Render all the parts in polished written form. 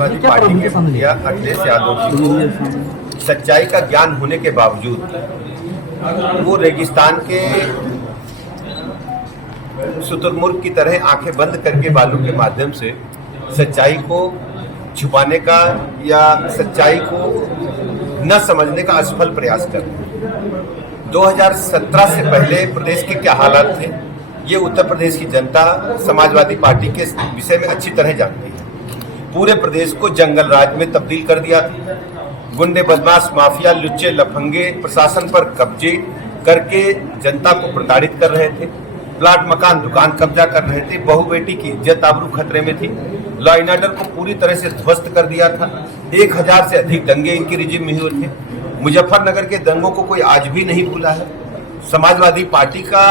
Samajwadi party के मुखिया अखिलेश यादव जी को सच्चाई का ज्ञान होने के बावजूद वो रेगिस्तान के शुतुरमुर्ग की तरह आंखें बंद करके बालू के माध्यम से सच्चाई को छुपाने का या सच्चाई को न समझने का असफल प्रयास कर रहे हैं। 2017 से पहले प्रदेश के क्या हालात थे ये उत्तर प्रदेश की जनता समाजवादी पार्टी के विषय में अच्छी तरह जानती है। पूरे प्रदेश को जंगल राज में तब्दील कर दिया था। गुंडे, बदमाश, माफिया, लुच्चे, लफंगे प्रशासन पर कब्जे करके जनता को प्रताड़ित कर रहे थे। प्लाट, मकान, दुकान कब्जा कर रहे थे। बहू बेटी की इज्जत आबरू खतरे में थी। लॉ एंड ऑर्डर को पूरी तरह से ध्वस्त कर दिया था। 1000 से अधिक दंगे इनके रिजिम में हुए थे। मुजफ्फरनगर के दंगों को कोई आज भी नहीं भूला है। समाजवादी पार्टी का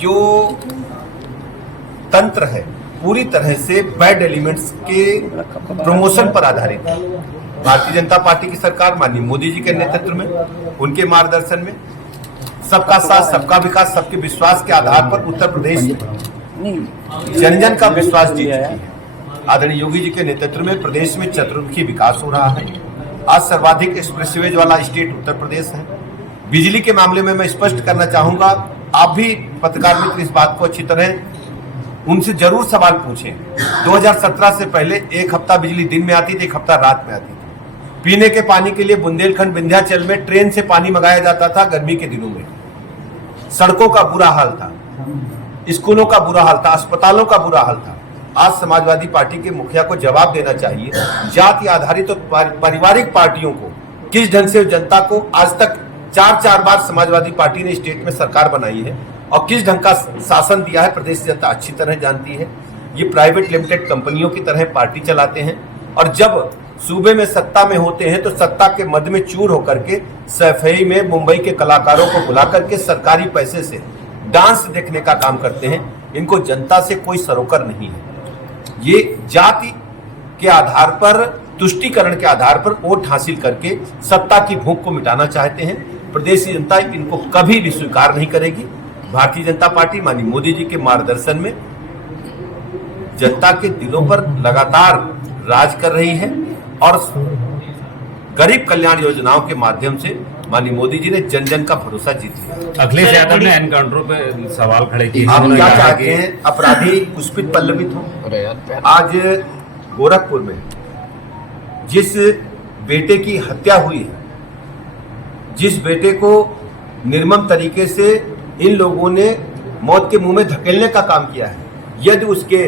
जो तंत्र है पूरी तरह से बैड एलिमेंट्स के प्रमोशन पर आधारित है। भारतीय जनता पार्टी की सरकार माननीय मोदी जी के नेतृत्व में, उनके मार्गदर्शन में सबका साथ, सबका विकास, सबके विश्वास के आधार पर उत्तर प्रदेश जन जन का विश्वास जीत चुकी है। आदरणीय योगी जी के नेतृत्व में प्रदेश में चतुर्मुखी विकास हो रहा है। आज सर्वाधिक एक्सप्रेसवेज वाला स्टेट उत्तर प्रदेश है। बिजली के मामले में मैं स्पष्ट करना चाहूंगा, आप भी पत्रकार मित्र इस बात को अच्छी तरह उनसे जरूर सवाल पूछें। 2017 से पहले एक हफ्ता बिजली दिन में आती थी, एक हफ्ता रात में आती थी। पीने के पानी के लिए बुंदेलखंड, विंध्याचल में ट्रेन से पानी मंगाया जाता था गर्मी के दिनों में। सड़कों का बुरा हाल था, स्कूलों का बुरा हाल था, अस्पतालों का बुरा हाल था। आज समाजवादी पार्टी के मुखिया को जवाब देना चाहिए, जाति आधारित और पारिवारिक पार्टियों को किस ढंग से जनता को आज तक 4 बार समाजवादी पार्टी ने स्टेट में सरकार बनाई है और किस ढंग का शासन दिया है प्रदेश जनता अच्छी तरह जानती है। ये प्राइवेट लिमिटेड कंपनियों की तरह पार्टी चलाते हैं और जब सूबे में सत्ता में होते हैं तो सत्ता के मद में चूर होकर के सफाई में मुंबई के कलाकारों को बुला करके सरकारी पैसे से डांस देखने का काम करते हैं। इनको जनता से कोई सरोकार नहीं है। ये जाति के आधार पर, तुष्टीकरण के आधार पर वोट हासिल करके सत्ता की भूख को मिटाना चाहते हैं। प्रदेश की जनता इनको कभी भी स्वीकार नहीं करेगी। भारतीय जनता पार्टी माननीय मोदी जी के मार्गदर्शन में जनता के दिलों पर लगातार राज कर रही है और गरीब कल्याण योजनाओं के माध्यम से माननीय मोदी जी ने जन जन का भरोसा जीत लिया। अखिलेश यादव ने एनकाउंटरों पे सवाल खड़े किए। आप क्या चाहते हैं अपराधी पुष्पित पल्लवित हो? आज गोरखपुर में जिस बेटे की हत्या हुई है, जिस बेटे को निर्मम तरीके से इन लोगों ने मौत के मुंह में धकेलने का काम किया है, यदि उसके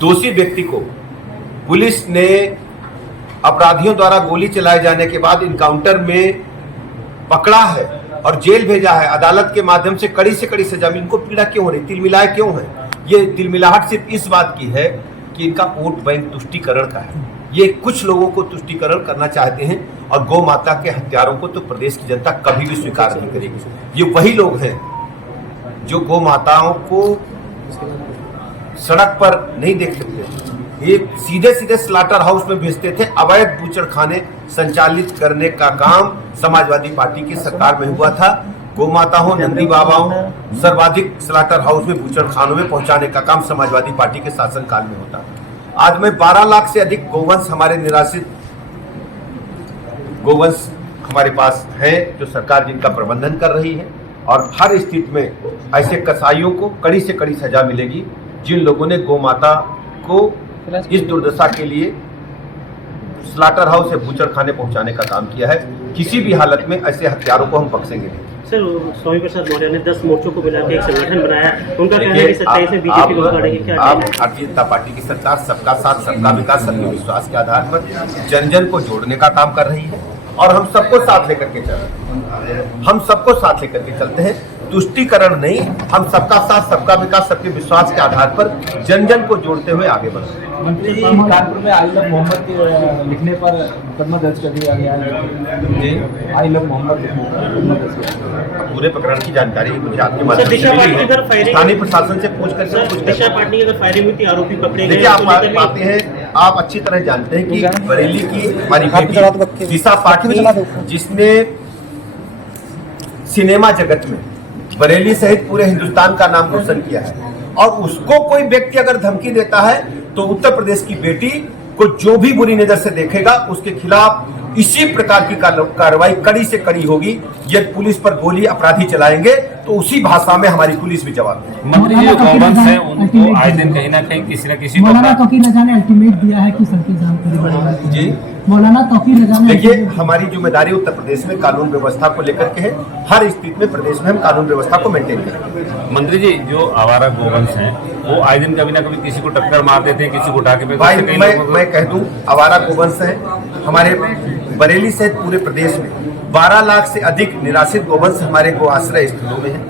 दोषी व्यक्ति को पुलिस ने अपराधियों द्वारा गोली चलाए जाने के बाद इनकाउंटर में पकड़ा है और जेल भेजा है, अदालत के माध्यम से कड़ी सजा, इनको पीड़ा क्यों हो रही, तिलमिलाए क्यों है? ये तिलमिलाहट सिर्फ इस बात की है कि इनका वोट बैंक तुष्टीकरण का है। ये कुछ लोगों को तुष्टीकरण करना चाहते हैं और गौ माता के हत्यारों को तो प्रदेश की जनता कभी भी स्वीकार नहीं करेगी। ये वही लोग हैं जो गौ माताओं को सड़क पर नहीं देख सकते, ये सीधे स्लाटर हाउस में भेजते थे। अवैध बूचड़खाने संचालित करने का काम समाजवादी पार्टी की सरकार में हुआ था। गौ माता हो, नंदी बाबाओं, सर्वाधिक स्लाटर हाउस में, बूचड़खानों में पहुंचाने का काम समाजवादी पार्टी के शासनकाल में होता था। आज में 12 लाख से अधिक गौवंश हमारे निराश्रित गौवंश हमारे पास है जो सरकार जिनका प्रबंधन कर रही है और हर स्थिति में ऐसे कसाईयों को कड़ी से कड़ी सजा मिलेगी जिन लोगों ने गौ माता को इस दुर्दशा के लिए स्लाटर हाउस से बूचड़खाने पहुंचाने का काम किया है। किसी भी हालत में ऐसे हत्यारों को हम बख्शेंगे नहीं। सर, स्वामी प्रसाद मौर्य ने 10 मोर्चों को मिलाकर एक संगठन बनाया, उनका कहना है कि 27 में बीजेपी को लड़ेगी। क्या आप भारतीय जनता पार्टी की सरकार सबका साथ, सबका विकास, सबके विश्वास के आधार पर जन जन को जोड़ने का काम कर रही है और हम सबको साथ लेकर के चल रहे हैं। हम सबको साथ लेकर के चलते हैं, तुष्टीकरण नहीं, हम सबका साथ, सबका विकास, सबके विश्वास के आधार पर जन जन को जोड़ते हुए आगे बढ़ रहे हैं। मंत्री जी, कानपुर में आई लव मोहम्मद के लिखने पर मुकदमा दर्ज कर दिया गया है जी। आई लव मोहम्मद लिखने पर मुकदमा दर्ज कर दिया गया। पूरे प्रकरण की जानकारी मुझे आपके माध्यम से मिली है। स्थानीय प्रशासन से पूछ करके दिशा पार्टी की अगर फायरिंग हुई थी, आरोपी पकड़े गए। देखिए, आप पाते हैं, आप अच्छी तरह जानते हैं कि बरेली की हमारी बेटी दिशा पाटनी, जिसने सिनेमा जगत में बरेली सहित पूरे हिंदुस्तान का नाम रोशन किया है, और उसको कोई व्यक्ति अगर धमकी देता है तो उत्तर प्रदेश की बेटी को जो भी बुरी नजर से देखेगा उसके खिलाफ इसी प्रकार की कार्रवाई कड़ी से कड़ी होगी। यदि पुलिस पर गोली अपराधी चलाएंगे तो उसी भाषा में हमारी पुलिस भी जवाब देगी। मंत्री जी जो गवर्नमेंट है उनको आए दिन कहीं ना कहीं किसी न किसी को मौलाना तौकीर रजा ने अल्टीमेट दिया है कि सबकी जानकारी जी मौलाना तौकीर रजा ने देखिए, हमारी जिम्मेदारी उत्तर प्रदेश में कानून व्यवस्था को लेकर के है। हर स्थिति में प्रदेश में हम कानून व्यवस्था को मेंटेन करेंगे। मंत्री जी जो आवारा गोवंश हैं वो आए दिन कभी ना कभी किसी को टक्कर मार देते हैं, किसी को उठा के भाई मैं कह दूं, आवारा गोवंश है हमारे बरेली सहित पूरे प्रदेश में 12 लाख से अधिक निराश्रित गोवंश हमारे गो आश्रय स्थलों में है।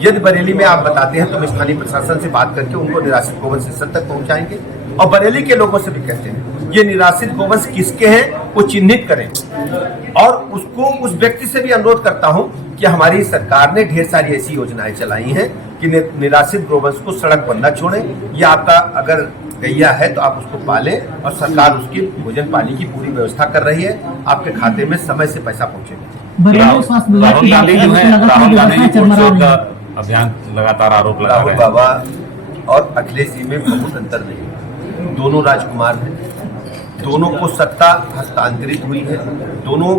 यदि बरेली में आप बताते हैं तो हम स्थानीय प्रशासन से बात करके उनको निराश्रित गोवंश स्थल तक पहुंचाएंगे और बरेली के लोगों से भी कहते हैं ये निराश्रित गोवंश किसके हैं वो चिन्हित करें। और उसको उस व्यक्ति से भी अनुरोध करता हूं कि हमारी सरकार ने ढेर सारी ऐसी योजनाएं चलाई हैं कि निराश्रित गोवंश को सड़क पर न छोड़ें। या आपका अगर गैया है तो आप उसको पालें और सरकार उसकी भोजन पानी की पूरी व्यवस्था कर रही है। आपके खाते में समय से पैसा पहुंचेगा। बरेली स्वास्थ्य विभाग राहुल की गांधी जो है राहुल गांधी जी फूड का अभियान लगातार आरोप लगा राहुल रहे हैं। बाबा और अखिलेश जी में बहुत अंतर नहीं है। दोनों राजकुमार हैं, दोनों को सत्ता हस्तांतरित हुई है, दोनों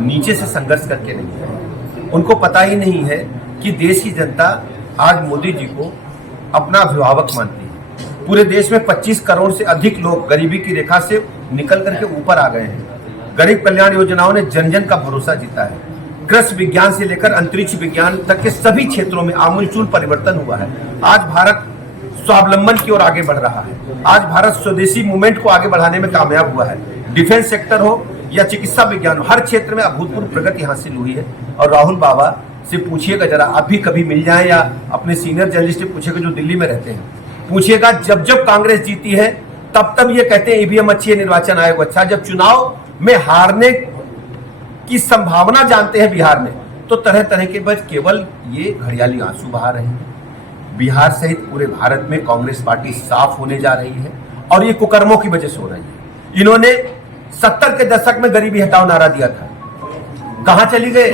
नीचे से संघर्ष करके नहीं है। उनको पता ही नहीं है कि देश की जनता आज मोदी जी को अपना अभिभावक मानती है। पूरे देश में 25 करोड़ से अधिक लोग गरीबी की रेखा से निकल करके ऊपर आ गए हैं। गरीब कल्याण योजनाओं ने जन जन का भरोसा जीता है। कृषि विज्ञान से लेकर अंतरिक्ष विज्ञान तक के सभी क्षेत्रों में आमूलचूल परिवर्तन हुआ है। आज भारत स्वावलंबन की ओर आगे बढ़ रहा है। आज भारत स्वदेशी मूवमेंट को आगे बढ़ाने में कामयाब हुआ है। डिफेंस सेक्टर हो या चिकित्सा विज्ञान हो, हर क्षेत्र में अभूतपूर्व प्रगति हासिल हुई है। और राहुल बाबा से पूछिएगा जरा, आप भी कभी मिल जाए या अपने सीनियर जर्नलिस्ट से पूछिएगा जो दिल्ली में रहते हैं, पूछिएगा जब जब कांग्रेस जीती है तब तब ये कहते हैं ईवीएम अच्छी है, निर्वाचन आयोग अच्छा। जब चुनाव में हारने की संभावना जानते हैं बिहार में तो तरह तरह के बस केवल ये घड़ियाली आंसू बहा रहे हैं। बिहार सहित पूरे भारत में कांग्रेस पार्टी साफ होने जा रही है और ये कुकर्मों की वजह से हो रही है। इन्होंने 70 के दशक में गरीबी हटाओ नारा दिया था, कहां चली गए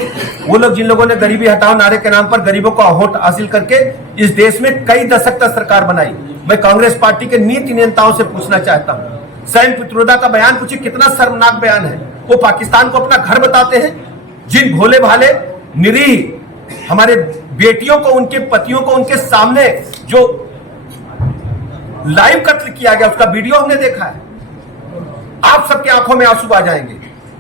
वो लोग जिन लोगों ने गरीबी हटाओ नारे के नाम पर गरीबों को वोट हासिल करके इस देश में कई दशक तक सरकार बनाई। मैं कांग्रेस पार्टी के नीति नियंताओं से पूछना चाहता हूं, सैम पित्रोदा का बयान कुछ कितना शर्मनाक बयान है। वो पाकिस्तान को अपना घर बताते हैं। जिन भोले भाले निरीह हमारे बेटियों को, उनके पतियों को उनके सामने जो लाइव कत्ल किया गया उसका वीडियो हमने देखा है। आप सबके आंखों में आंसू आ जाएंगे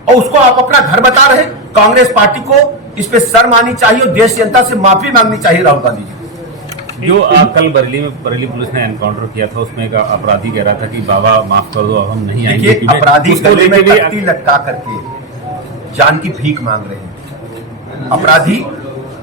और उसको आप अपना घर बता रहे हैं। कांग्रेस पार्टी को इस पे शर्म आनी चाहिए और देश जनता से माफी मांगनी चाहिए राहुल गांधी जी। जो कल बरेली पुलिस ने एनकाउंटर किया था उसमें एक अपराधी कह रहा था कि बाबा माफ कर दो अब हम नहीं आएंगे। देखिए, अपराधी गले में तख्ती लटका करके जान की भीख मांग रहे हैं।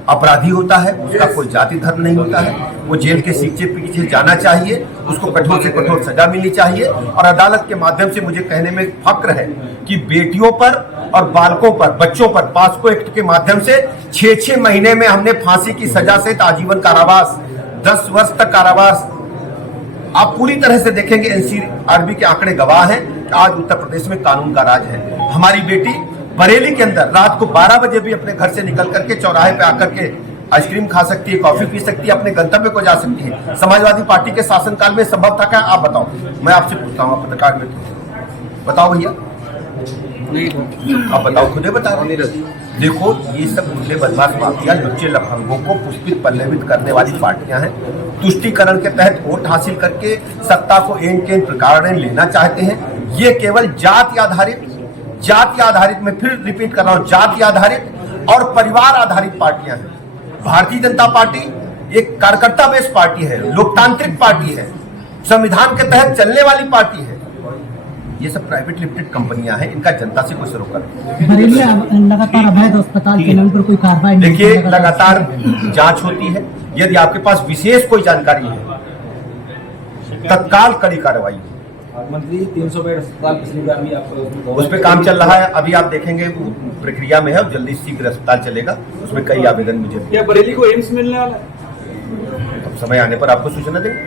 अपराधी होता है, उसका कोई जाति धर्म नहीं होता है। वो जेल के सीचे पीछे जाना चाहिए, उसको कठोर से कठोर सजा मिलनी चाहिए। और अदालत के माध्यम से मुझे कहने में फक्र है कि बेटियों पर और बालकों पर, बच्चों पर पास्को एक्ट के माध्यम से 6-6 महीने में हमने फांसी की सजा से आजीवन कारावास, 10 वर्ष तक कारावास। आप पूरी तरह से देखेंगे एनसीआरबी के आंकड़े गवाह हैं कि आज उत्तर प्रदेश में कानून का राज है। हमारी बेटी बरेली के अंदर रात को 12 बजे भी अपने घर से निकल करके चौराहे पे आकर के आइसक्रीम खा सकती है, कॉफी पी सकती है, अपने गंतव्य को जा सकती है। समाजवादी पार्टी के शासनकाल में संभव था क्या? आप बताओ। मैं आपसे पूछता हूँ, आप पत्रकार में बताओ भैया, आप बताओ, खुदे बता रहे। देखो, ये सब मुद्दे बदमाश माफिया लुच्चे लफंगों को पुष्पित पल्लवित करने वाली पार्टियां हैं। तुष्टीकरण के तहत वोट हासिल करके सत्ता को एन के प्रकार लेना चाहते हैं। ये केवल जाति आधारित, मैं फिर रिपीट कर रहा हूं, जाति आधारित और परिवार आधारित पार्टियां हैं। भारतीय जनता पार्टी एक कार्यकर्ता बेस्ड पार्टी है, लोकतांत्रिक पार्टी है, संविधान के तहत चलने वाली पार्टी है। ये सब प्राइवेट लिमिटेड कंपनियां हैं, इनका जनता से कोई सरोकार नहीं। बरेली लगातार अवैध अस्पताल चलन पर कोई कार्रवाई नहीं। देखिए, लगातार जांच होती है। यदि आपके पास विशेष कोई जानकारी है तत्काल कड़ी कार्रवाई। मंत्री 300 बेड अस्पताल पिछली बार भी आप उस पर काम चल रहा है, अभी आप देखेंगे प्रक्रिया में है और जल्दी शीघ्र अस्पताल चलेगा। उसमें कई आवेदन मुझे क्या बरेली को एम्स मिलने वाला है? समय आने पर आपको सूचना देंगे।